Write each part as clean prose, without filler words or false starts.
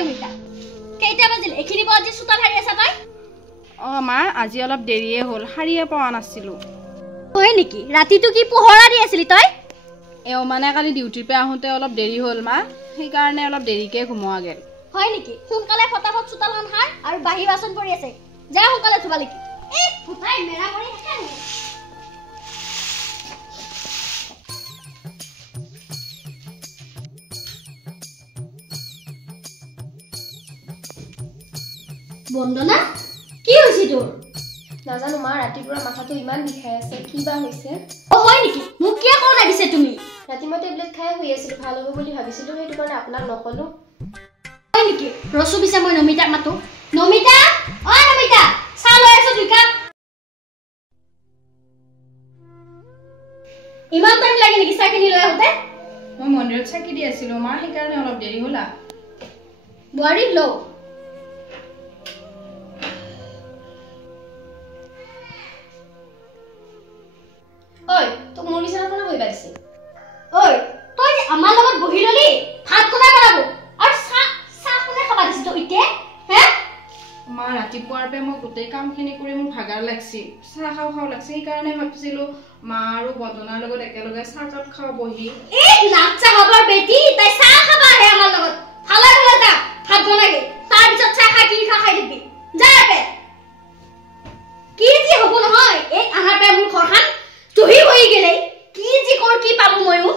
নমিতা কেইটা বাজিল এখিনি বাজি সুতা হাৰি আছা তই মা আজি অলপ দেৰিয়ে হ'ল হাৰিয়ে পোৱা নাছিলো হয় নেকি ৰাতিটো কি পোহৰা দি আছিলি তই মানে কালি ডিউটিৰ পৰা আহোঁতে অলপ দেৰি হ'ল মা সেইকাৰণে অলপ দেৰিকে ঘুমোৱা গেল হয় নেকি সোনকালে ফটাফট চোতালখন হাৰ আৰু বাহি বাচন পৰি আছে যা সোনকালে ধুবা লিকি এই ফুটাই মেৰা কৰি থাকে বন্দনা কি হৈছে তোৰ নাজানো মা ৰাতিপুৱা মাথাটো ইমান বিষাই আছে কি বা হৈছে হয় নেকি মোক কিয় কোৱা লাগিছে তুমি ৰাতি মই টেবলেট খাই শুই আছিলো ভাল হ'ব বুলি ভাবিছিলো সেইটো কাৰণে আপোনাক নকলো হয় নেকি ৰসু বিছা মই নমিতাক মাতো নমিতা ও নমিতা চা লৈ আছো দুই কাপ ইমান টাইম লাগে নেকি চাকিনি লৈ আহোতে মই মন্দিৰত চাকি দি আছিলো মা সেইকাৰণে অলপ দেৰি হ'ল বুঢ়ী ল ঐ তোক মোৰ বিছানা কোনে বহি পাইছে ঐ তই আমাৰ লগত বহি ললি ভাত কোনে বনাব আৰু চাহ কোনে খাবা দিছ তই ইতে হে মা ৰাতিপুৱাৰ পৰা মই গোটেই কামখিনি কৰি মোৰ ভাগাৰ লাগছি চাহ খাওঁ লাগছি সেইকাৰণে ভাবিছিলো মা আৰু বন্দনাৰ লগত একেলগে চাহ কাপ খাওঁ বহি এই লাচ্চা হবৰ বেটি তাই চাহ খাবা হে আমাৰ লগত ভালে ভালে যা ভাত বনাগে তাৰ পিছত চাহ খাই কি খাই দিবি যা বে কি যি হ'ব নহয় এই আহাৰ পে মোৰ ঘৰখান তুহি হৈ গেলে কি যি কৰ কি পাবো ময়ো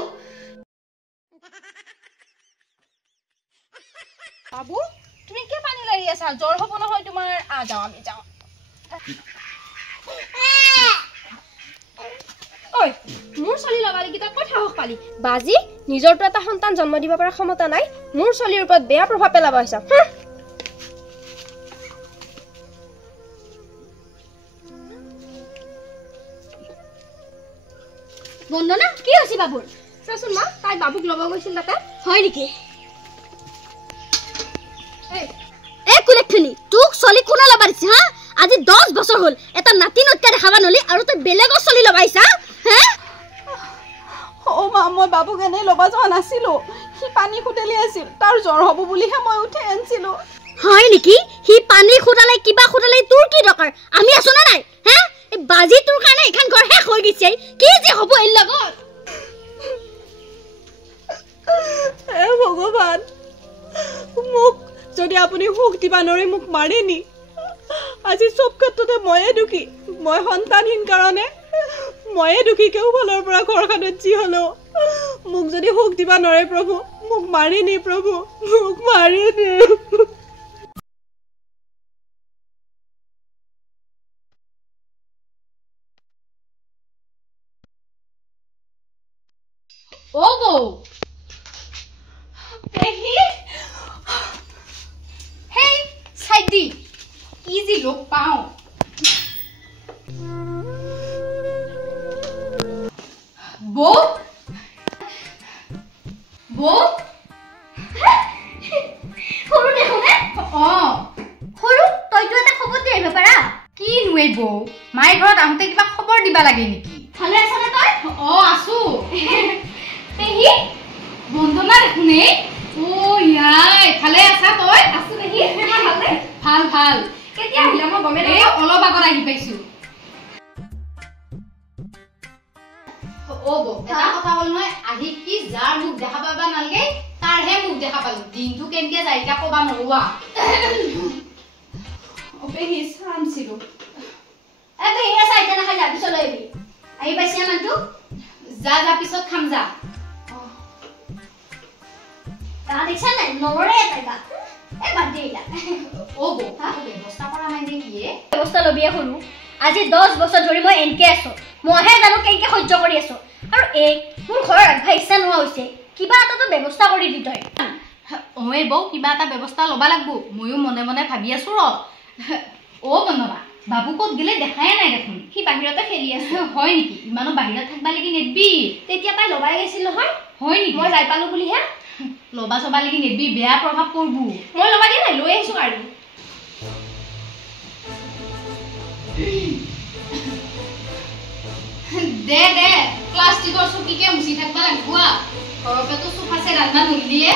বাবু তুমি কি পানী লাগি আছা জ্বৰ হ'ব নহয় তোমাৰ যাও আমি যাও ঐ মোৰ চলি লগালি কিটা ক'ত সাহস পালি বাজি নিজৰটো এটা সন্তান জন্ম দিব পৰা ক্ষমতা নাই মোৰ চলিৰ ওপৰত বেয়া প্ৰভাৱ পেলাব আহিছা বন্দনা কি হৈছে বাবুৰ চাচোন মা তাই বাবুক ল'ব গৈছিল তাতে হয় নেকি এই কুলেখনি তোক চলি কোনে লবাইছে হা আজি 10 বছৰ হ'ল এটা নাতি নটকা দেখাবা নলি আৰু তই বেলেগৰ চলি লবাইছা হে মা মই বাবুক এনেই ল'বা যোৱা নাছিলো সি পানী খুটেলি আছিল তাৰ জ্বৰ হ'ব বুলিহে মই উঠে আনিছিলো হয় নেকি সি পানী খুটালে কিবা খুটালে তোৰ কি দৰকাৰ আমি আছো না নাই হে এই বাজি তোৰ কাৰণে এখন ঘৰ শেষ হৈ গৈছে কি যে হ'ব এই লগত ভগৱান মোক যদি আপুনি সুখ দিবা নৰে মোক মাৰে নি আজি সব ক্ষেত্ৰতে ময়ে দুখী মই সন্তানহীন কাৰণে ময়ে দুখী কেউ ফালৰ পৰা ঘৰখনত যি হলো মোক যদি সুখ দিবা নৰে প্ৰভু মোক মাৰি নি প্ৰভু মোক মাৰি নি ও বৌ পেহি হেই সাইদি ইজি লোক পাও বৌ বৌ সৰু দেখো নে সৰু তইতো এটা খবৰ দি আহিব পাৰা কি নুই বৌ মাই ঘৰত আহোঁতে কিবা খবৰ দিবা লাগে নেকি ভালে আছা নে তই আছো পেহি বন্দনা দেখোনে ইয়াই ভালে আছা তই আছো পেহি ভালে ভাল ভাল কেতিয়া আহিলা মই গমে এই অলপ আগত আহি পাইছো বৌ এটা কথা হ'ল নহয় আহি কি যাৰ মুখ দেখা পাবা নালাগে তাৰহে মুখ দেখা পালো দিনটো কেনেকে যায় এতিয়া কবা নৰোৱা পেহি চামছিলো পেহি চাইতে নাখাই যা পিছলৈ আহিবি আহি পাইছে মানুহটো যা পিছত খাম যা তা দেখছা নাই নমৰে এটাইবা বাদ দিলা বৌ ব্যৱস্থা কৰা নাই নে কি ব্যৱস্থা লবিয়ে শুনো আজি 10 বছৰ ধৰি মই এনকে আছো মইহে জানো কেনেকে সহ্য কৰি আছো আৰু এই মোৰ ঘৰৰ ৰাখবা ইচ্ছা নোহোৱা হৈছে কিবা এটাতো ব্যৱস্থা কৰি দি তই বৌ কিবা এটা ব্যৱস্থা ল'বা লাগবো ময়ো মনে মনে ভাবি আছো বন্দনা বাবু ক'ত গেলে দেখাই নাই দেখোন সি বাহিৰতে খেলি আছে হয় নেকি ইমানো বাহিৰত থাকবা লাগি নেদবি তেতিয়া তাই লবাই গৈছিল নহয় হয় নেকি মই যাই পালো বুলিহে লবা চবা লাগি নেদবি বেয়া প্ৰভাৱ পৰবো মই লবা দিয়া নাই লৈ আহিছো আৰু দে প্লাষ্টিকৰ চকীকে মুচি থাকবা লাগবো ঘৰৰ পৰাতো সোফা চেট আনবা নলিয়ে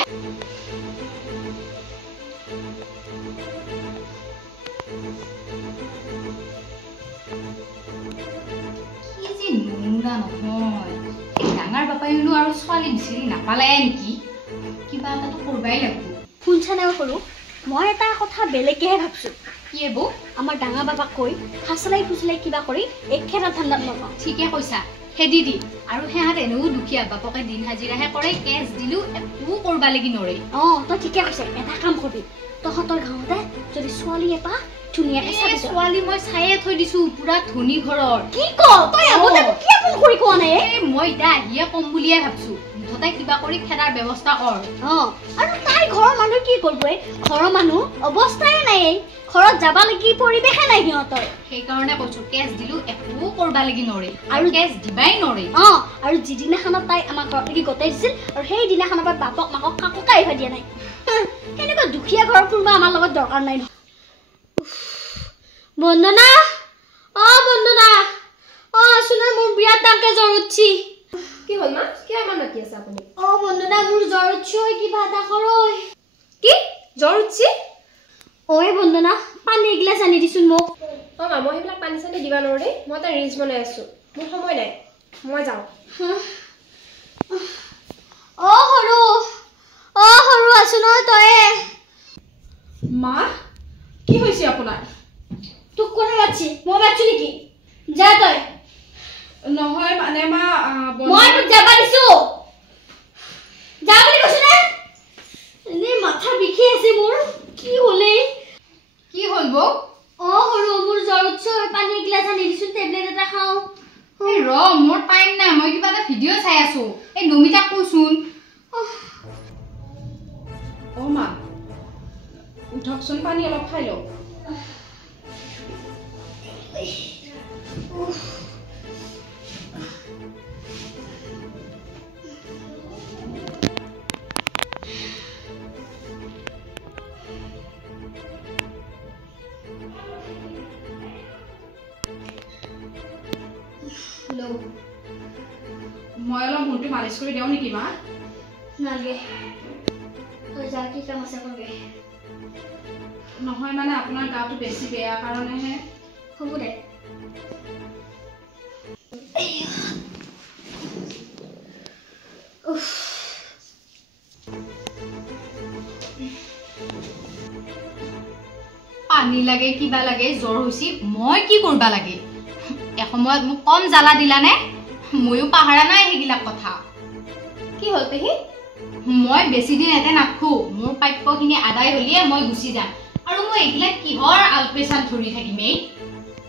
নহয় এই ডাঙৰ বাপাইনো আৰু ছোৱালী বিচাৰি নাপালে নেকি কিবা এটাতো কৰবাই লাগিব শুনছানে সৰু মই এটা কথা বেলেগকেহে ভাবছোঁ কি বৌ আমাৰ ডাঙৰ বাবাক কৈ ফাচলাই ফুচলাই কিবা কৰি একেটা ঠাণ্ডাত নলগাওঁ ঠিকে কৈছা হেদি দি আৰু সেহাত এনেও দুখীয়া বাপকে দিন হাজিৰাহে কৰে কেছ দিলো একো কৰবা লাগি নৰে তই ঠিকে কৈছে এটা কাম কৰিবি তহঁতৰ গাঁৱতে যদি ছোৱালী এটা ধুনীয়াকৈ চাবি ছোৱালী মই চায়ে থৈ দিছো পুৰা ধনী ঘৰৰ কি ক তই আগতে কিয় ফোন কৰি কোৱা নাই মই এতিয়া আহিয়ে কম বুলিয়ে ভাবছো মুঠতে কিবা কৰি খেদাৰ ব্যৱস্থা কৰ আৰু তাই ঘৰৰ মানুহ কি কৰিব ঘৰৰ মানুহ অৱস্থাই নাই ঘৰত যাব লাগি পৰিৱেশে নাই সিহঁতৰ সেইকাৰণে কৈছো কেছ দিলো একো কৰবা লাগি নৰে আৰু কেছ দিবাই নৰে আৰু যিদিনাখনত তাই আমাৰ ঘৰত লাগি গতাই দিছিল আৰু সেই দিনাখনৰ পৰা বাপক মাকক কাকো কাইভা দিয়া নাই সেনেকুৱা দুখীয়া ঘৰৰ কোনোবা আমাৰ লগত দৰকাৰ নাই বন্দনা বন্দনা আছোনা মোৰ বিৰাট ডাঙৰকে জ্বৰ উঠছি কি হ'ল মা কিয় ইমান মাতি আছে আপুনি বন্দনা মোৰ জ্বৰ উঠছি কিবা এটা কৰৈ কি জ্বৰ উঠছি বন্দনা পানী এগিলাচ আনি দিছোন মোক মা মই সেইবিলাক পানী চানি দিবা নোৱাৰো দেই মই এটা ৰিলছ বনাই আছো মোৰ সময় নাই মই যাওঁ সৰু আছো ন তই মা কি হৈছে আপোনাৰ তোক কোনে মাতছি মই মাতছো নেকি যা তই নহয় মানে মা মই তোক যাবা দিছো যা বুলি কৈছো নে এনে মাথা বিষি আছে মোৰ কি হলে কি হল বৌ সৰু মোৰ জ্বৰ উঠছে পানী এগিলাচ আনি দিছো টেবলেট এটা খাওঁ এই ৰ মোৰ টাইম নাই মই কিবা এটা ভিডিঅ' চাই আছো এই নমিতাক কৈছোন মা উঠকচোন পানী অলপ খাই লওক মই অলপ মূৰটো মালিচ কৰি দিওঁ নেকি মা নাগে তই যা কি কাম আছে কৰগে নহয় মানে আপোনাৰ গাটো বেছি বেয়া কাৰণেহে হ'ব দে পানী লাগে কিবা লাগে জ্বৰ হৈছে মই কি কৰবা লাগে এসময়ত মোক কম জ্বালা দিলানে ময়ো পাহৰা নাই সেইবিলাক কথা কি হ'ল পেহী মই বেছি দিন এতে নাথকো মোৰ প্ৰাপ্যখিনি আদায় হলিয়ে মই গুচি যাম আৰু মই এইবিলাক কিহৰ আলপেচান ধৰি থাকিমেই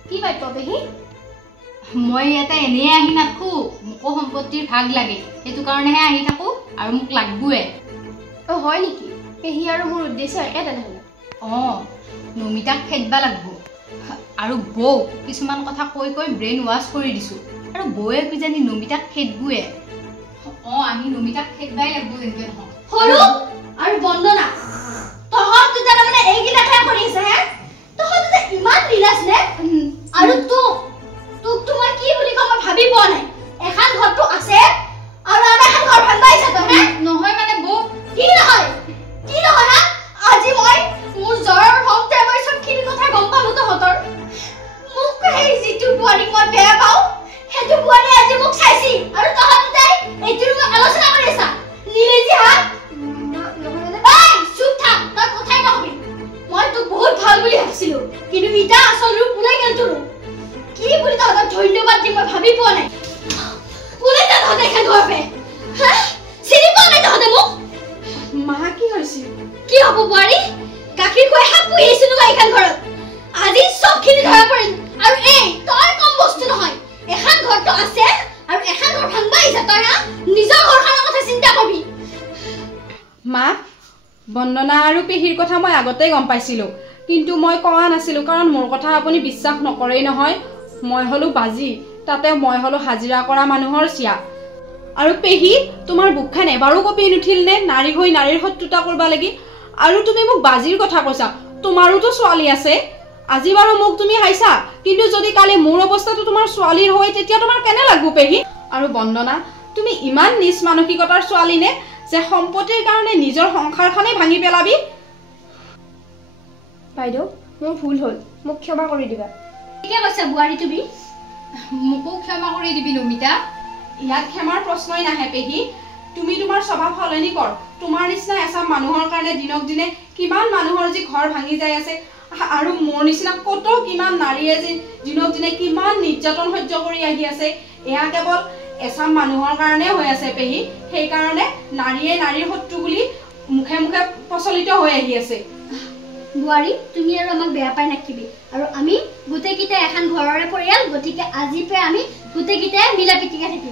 কি প্ৰাপ্য পেহী মই ইয়াতে এনেই আহি নাথকো মোকো সম্পত্তিৰ ভাগ লাগে সেইটো কাৰণেহে আহি থাকো আৰু মোক লাগবয়ে হয় নেকি পেহী আৰু মোৰ উদ্দেশ্য একে তেনেহ'লে নমিতাক খেদবা লাগব আৰু বৌ কিছুমান কথা কৈ কৈ ব্ৰেইন ৱাছ কৰি দিছো আৰু বৌয়ে কিজানি নমিতাক খেদবুৱে আমি নমিতাক খেদবাই লাগব যেনকে নহয় সৰু আৰু বন্দনা তহঁত দুটা মানে এইগিলাকে কৰি আছে হে তহঁত দুটা ইমান ৰিলাস নে আৰু তোক তোমাৰ কি বুলি কম মই ভাবি পোৱা নাই এখন ঘৰটো আছে আৰু আমাৰ এখন ঘৰ ভাঙবা আহিছে তই হে নহয় মানে বৌ কি নহয় হা আজি মই মোৰ জ্বৰৰ হওঁতে মই চবখিনি কথা গম পালো তহঁতৰ মোক সেই যিটো বোৱাৰীক মই বেয়া পাওঁ সেইটো বোৱাৰী আজি মোক চাইছি আৰু তহঁত দুটাই এইটোৰ মই আলোচনা কৰি আছা নীলেজি হা চুপ থাক তই কথাই নকবি মই তোক বহুত ভাল বুলি ভাবিছিলো কিন্তু ইটা আচল ৰূপ ওলাই গেল তোৰ কি বুলি তহঁতক ধন্যবাদ দি মই ভাবি পোৱা নাই ওলাই যা তহঁতে এখন ঘৰৰ পে চিনি পোৱা নাই তহঁতে মোক মা কি হৈছে কি হ'ব বোৱাৰী গাখীৰ খুৱাই হাত পুহি আহিছিলো এইখন ঘৰত আজি চবখিনি ধৰা পৰিল আৰু তই কম বস্তু নহয় এখন ঘৰটো আছে আৰু এখন ঘৰ ভাঙবা আহিছা তই নিজৰ ঘৰখনৰ কথা চিন্তা কৰিবি মা বন্দনা আৰু পেহীৰ কথা মই আগতেই গম পাইছিলোঁ কিন্তু মই কোৱা নাছিলোঁ কাৰণ মোৰ কথা আপুনি বিশ্বাস নকৰেই নহয় মই হলো বাজি তাতে মই হলো হাজিৰা কৰা মানুহৰ চিয়া আৰু পেহী তোমাৰ বুকখান এবাৰো কপি নুঠিল নে নাৰী হৈ নাৰীৰ শত্ৰুতা কৰবা লাগি আৰু তুমি মোক বাজিৰ কথা কৈছা তোমাৰোতো ছোৱালী আছে আজি বাৰু মোক তুমি হাইছা কিন্তু যদি কালি মোৰ অৱস্থাটো তোমাৰ ছোৱালীৰ হয় তেতিয়া তোমাৰ কেনে লাগব পেহী আৰু বন্দনা তুমি ইমান নিজ মানসিকতাৰ ছোৱালী নে যে সম্পত্তিৰ কাৰণে নিজৰ সংসাৰখনেই ভাঙি পেলাবি বাইদেউ মোৰ ভুল হ'ল মোক ক্ষমা কৰি দিবা ঠিকে কৈছা বোৱাৰী তুমি মোকো ক্ষমা কৰি দিবি নমিতা ইয়াত ক্ষমাৰ প্ৰশ্নই নাহে পেহী তুমি তোমাৰ স্বভাৱ সলনি কৰ তোমাৰ নিচিনা এচাম মানুহৰ কাৰণে দিনক দিনে কিমান মানুহৰ যি ঘৰ ভাঙি যায় আছে আৰু মোৰ নিচিনা কত কিমান নাৰীয়ে যে দিনক দিনে কিমান নিৰ্যাতন সহ্য কৰি আহি আছে এয়া কেৱল এচাম মানুহৰ কাৰণে হৈ আছে পেহী সেই কাৰণে নাৰীয়ে নাৰীৰ শত্ৰু বুলি মুখে মুখে প্ৰচলিত হৈ আহি আছে বুৱাৰী তুমি আৰু আমাক বেয়া পাই নাকিবি আৰু আমি গোটেইকেইটা এখন ঘৰৰে পৰিয়াল গতিকে আজিৰ পৰা আমি গোটেইকেইটাই মিলা প্ৰীতিকে থাকিম